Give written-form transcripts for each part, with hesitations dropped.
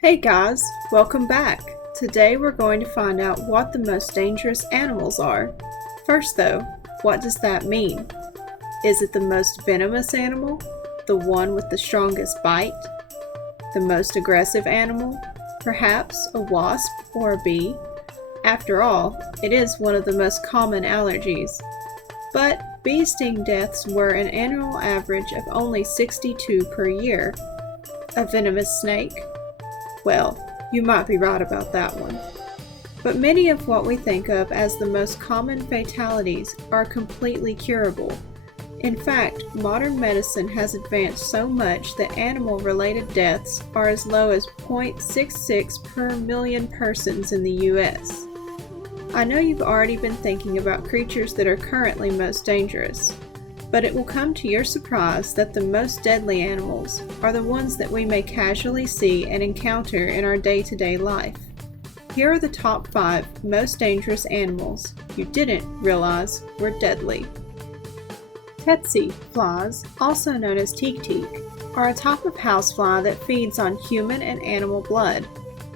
Hey guys, welcome back. Today we're going to find out what the most dangerous animals are. First though, what does that mean? Is it the most venomous animal? The one with the strongest bite? The most aggressive animal? Perhaps a wasp or a bee? After all, it is one of the most common allergies. But bee sting deaths were an annual average of only 62 per year. A venomous snake? Well, you might be right about that one. But many of what we think of as the most common fatalities are completely curable. In fact, modern medicine has advanced so much that animal-related deaths are as low as 0.66 per million persons in the US. I know you've already been thinking about creatures that are currently most dangerous, but it will come to your surprise that the most deadly animals are the ones that we may casually see and encounter in our day-to-day life. Here are the top 5 most dangerous animals you didn't realize were deadly. TSETSE flies, also known as teak-teak, are a type of housefly that feeds on human and animal blood.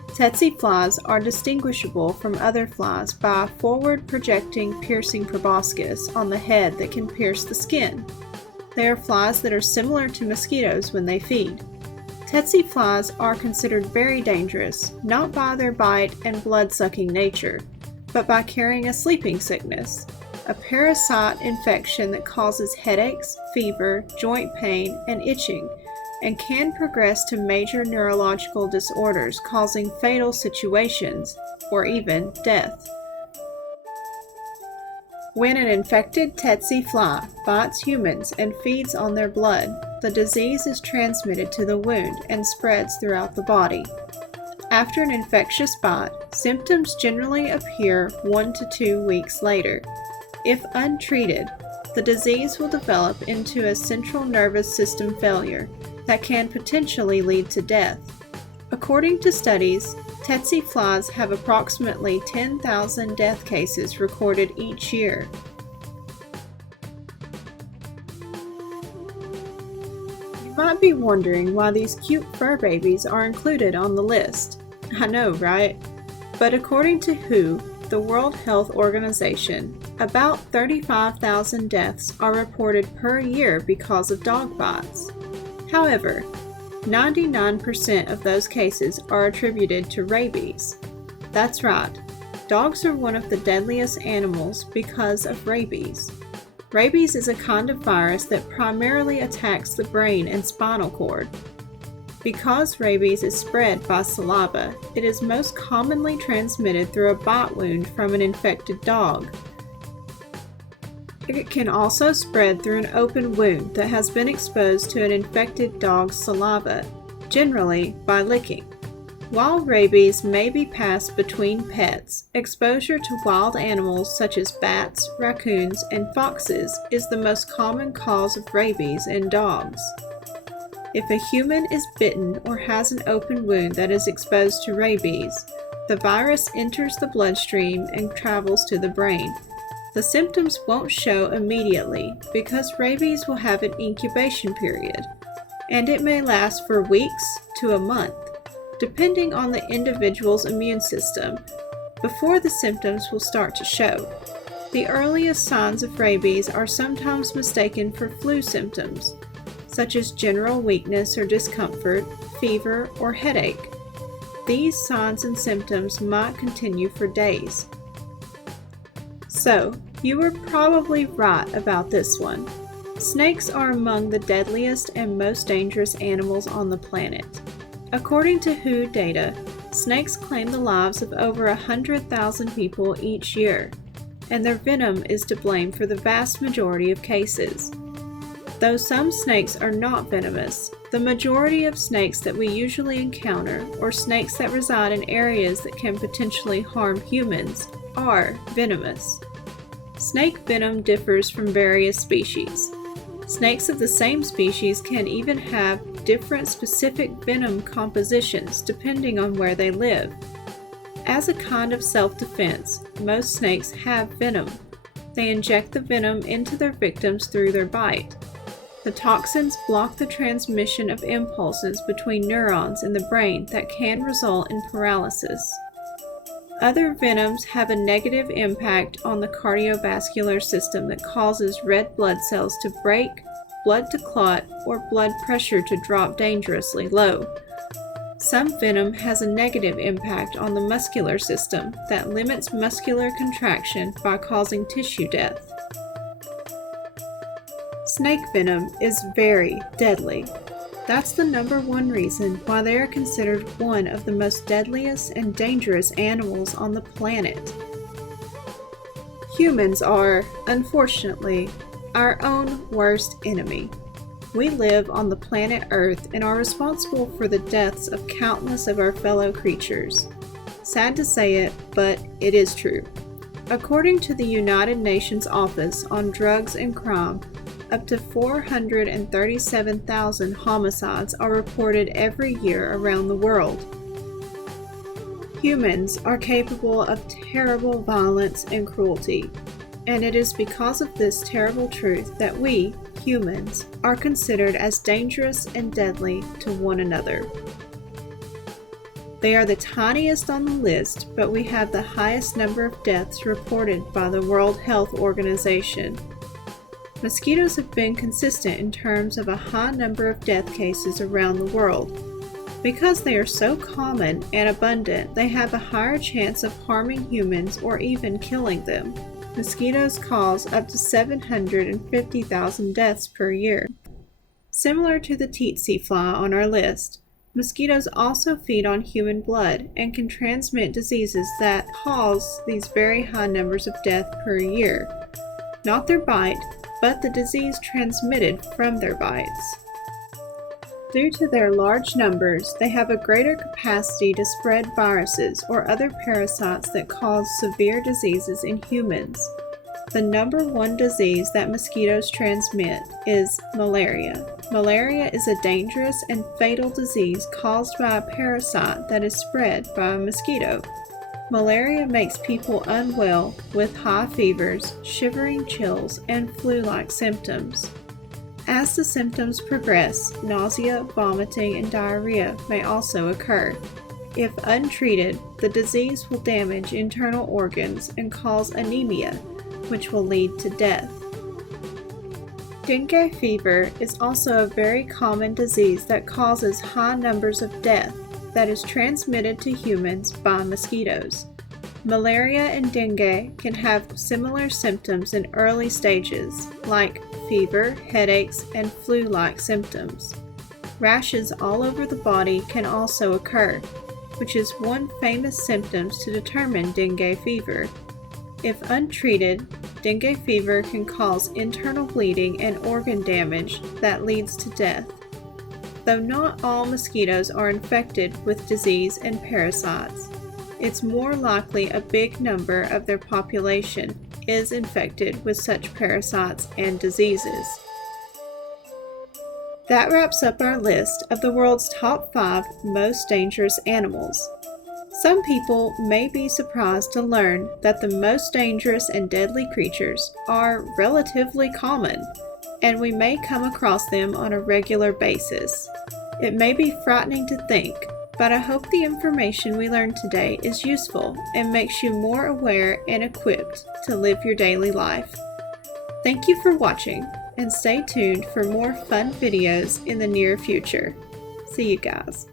TSETSE flies are distinguishable from other flies by a forward-projecting piercing proboscis on the head that can pierce the skin. They are flies that are similar to mosquitoes when they feed. TSETSE flies are considered very dangerous, not by their bite and blood-sucking nature, but by carrying a sleeping sickness, a parasite infection that causes headaches, fever, joint pain, and itching, and can progress to major neurological disorders causing fatal situations or even death. When an infected TSETSE fly bites humans and feeds on their blood, the disease is transmitted to the wound and spreads throughout the body. After an infectious bite, symptoms generally appear 1 to 2 weeks later. If untreated, the disease will develop into a central nervous system failure that can potentially lead to death. According to studies, TSETSE flies have approximately 10,000 death cases recorded each year. You might be wondering why these cute fur babies are included on the list. I know, right? But according to WHO, the World Health Organization, about 35,000 deaths are reported per year because of dog bites. However, 99% of those cases are attributed to rabies. That's right, dogs are one of the deadliest animals because of rabies. Rabies is a kind of virus that primarily attacks the brain and spinal cord. Because rabies is spread by saliva, it is most commonly transmitted through a bite wound from an infected dog. It can also spread through an open wound that has been exposed to an infected dog's saliva, generally by licking. While rabies may be passed between pets, exposure to wild animals such as bats, raccoons, and foxes is the most common cause of rabies in dogs. If a human is bitten or has an open wound that is exposed to rabies, the virus enters the bloodstream and travels to the brain. The symptoms won't show immediately because rabies will have an incubation period, and it may last for weeks to a month, depending on the individual's immune system, before the symptoms will start to show. The earliest signs of rabies are sometimes mistaken for flu symptoms, such as general weakness or discomfort, fever, or headache. These signs and symptoms might continue for days. So, you were probably right about this one. Snakes are among the deadliest and most dangerous animals on the planet. According to WHO data, snakes claim the lives of over 100,000 people each year, and their venom is to blame for the vast majority of cases. Though some snakes are not venomous, the majority of snakes that we usually encounter, or snakes that reside in areas that can potentially harm humans, are venomous. Snake venom differs from various species. Snakes of the same species can even have different specific venom compositions depending on where they live. As a kind of self-defense, most snakes have venom. They inject the venom into their victims through their bite. The toxins block the transmission of impulses between neurons in the brain that can result in paralysis. Other venoms have a negative impact on the cardiovascular system that causes red blood cells to break, blood to clot, or blood pressure to drop dangerously low. Some venom has a negative impact on the muscular system that limits muscular contraction by causing tissue death. Snake venom is very deadly. That's the number one reason why they are considered one of the most deadliest and dangerous animals on the planet. Humans are, unfortunately, our own worst enemy. We live on the planet Earth and are responsible for the deaths of countless of our fellow creatures. Sad to say it, but it is true. According to the United Nations Office on Drugs and Crime, up to 437,000 homicides are reported every year around the world. Humans are capable of terrible violence and cruelty, and it is because of this terrible truth that we, humans, are considered as dangerous and deadly to one another. They are the tiniest on the list, but we have the highest number of deaths reported by the World Health Organization. Mosquitoes have been consistent in terms of a high number of death cases around the world. Because they are so common and abundant, they have a higher chance of harming humans or even killing them. Mosquitoes cause up to 750,000 deaths per year. Similar to the tsetse fly on our list, mosquitoes also feed on human blood and can transmit diseases that cause these very high numbers of death per year. Not their bite, but the disease transmitted from their bites. Due to their large numbers, they have a greater capacity to spread viruses or other parasites that cause severe diseases in humans. The number one disease that mosquitoes transmit is malaria. Malaria is a dangerous and fatal disease caused by a parasite that is spread by a mosquito. Malaria makes people unwell with high fevers, shivering chills, and flu-like symptoms. As the symptoms progress, nausea, vomiting, and diarrhea may also occur. If untreated, the disease will damage internal organs and cause anemia, which will lead to death. Dengue fever is also a very common disease that causes high numbers of death that is transmitted to humans by mosquitoes. Malaria and dengue can have similar symptoms in early stages, like fever, headaches, and flu-like symptoms. Rashes all over the body can also occur, which is one famous symptom to determine dengue fever. If untreated, dengue fever can cause internal bleeding and organ damage that leads to death. Though not all mosquitoes are infected with disease and parasites, it's more likely a big number of their population is infected with such parasites and diseases. That wraps up our list of the world's top 5 most dangerous animals. Some people may be surprised to learn that the most dangerous and deadly creatures are relatively common, and we may come across them on a regular basis. It may be frightening to think, but I hope the information we learned today is useful and makes you more aware and equipped to live your daily life. Thank you for watching, and stay tuned for more fun videos in the near future. See you guys.